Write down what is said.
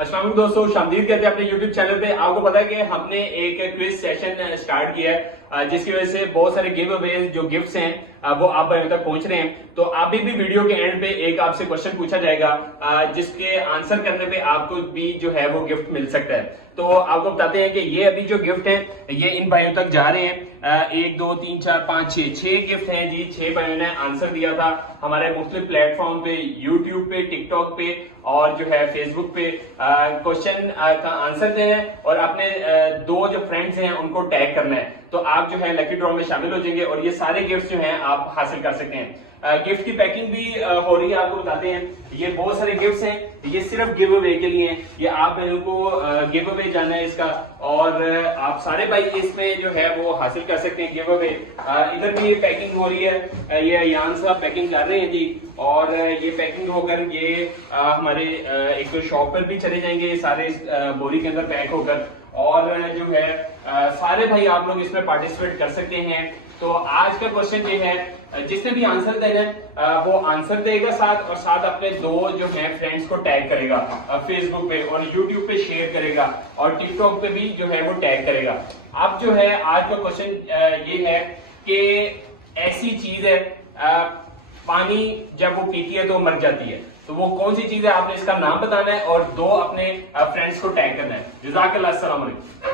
अस्सलाम वालेकुम दोस्तों, शामदीद कहते हैं अपने YouTube चैनल पे। आपको पता है कि हमने एक क्विज सेशन स्टार्ट किया है जिसकी वजह से बहुत सारे गिव अवे जो गिफ्ट्स हैं वो आप तक पहुंच रहे हैं। तो अभी भी वीडियो के एंड पे एक आपसे क्वेश्चन पूछा जाएगा जिसके आंसर करने पे आपको भी जो है वो गिफ्ट मिल सकता है। तो आपको बताते हैं कि ये अभी जो गिफ्ट है ये इन भाइयों तक जा रहे हैं। 1 2 3 4 5 6 गिफ्ट हैं जी। 6 भाइयों ने आंसर दिया था हमारे मुख्तलिफ प्लेटफॉर्म पे, यूट्यूब पे, टिकटॉक पे और जो है फेसबुक पे। क्वेश्चन का आंसर देना है और अपने 2 जो फ्रेंड्स हैं उनको टैग करना है। तो आप जो है लकी ड्रॉ में शामिल हो जाएंगे और ये सारे गिफ्ट जो हैं आप हासिल कर सकते हैं। गिफ्ट की पैकिंग भी हो रही है, आपको बताते हैं। ये बहुत सारे गिफ्ट्स हैं, ये सिर्फ गिव अवे के लिए हैं। ये आप को गिव अवे जाना है इसका और आप सारे भाई इसमें जो है वो हासिल कर सकते हैं गिव अवे। इधर भी ये पैकिंग हो रही है, ये अयान साहब पैकिंग कर रहे हैं जी। और ये पैकिंग होकर ये हमारे एक शॉप पर भी चले जाएंगे सारे बोरी के अंदर पैक होकर। और जो है सारे भाई आप लोग इसमें पार्टिसिपेट कर सकते हैं। तो आज का क्वेश्चन ये है, जिसने भी आंसर देना है वो आंसर देगा साथ और साथ अपने 2 जो है फ्रेंड्स को टैग करेगा फेसबुक पे और यूट्यूब पे शेयर करेगा और टिकटॉक पे भी जो है वो टैग करेगा। अब जो है आज का क्वेश्चन ये है कि ऐसी चीज है पानी जब वो पीती है तो मर जाती है, तो वो कौन सी चीज है? आपने इसका नाम बताना है और 2 अपने फ्रेंड्स को टैग करना है। जज़ाकल्लाह, अस्सलाम वालेकुम।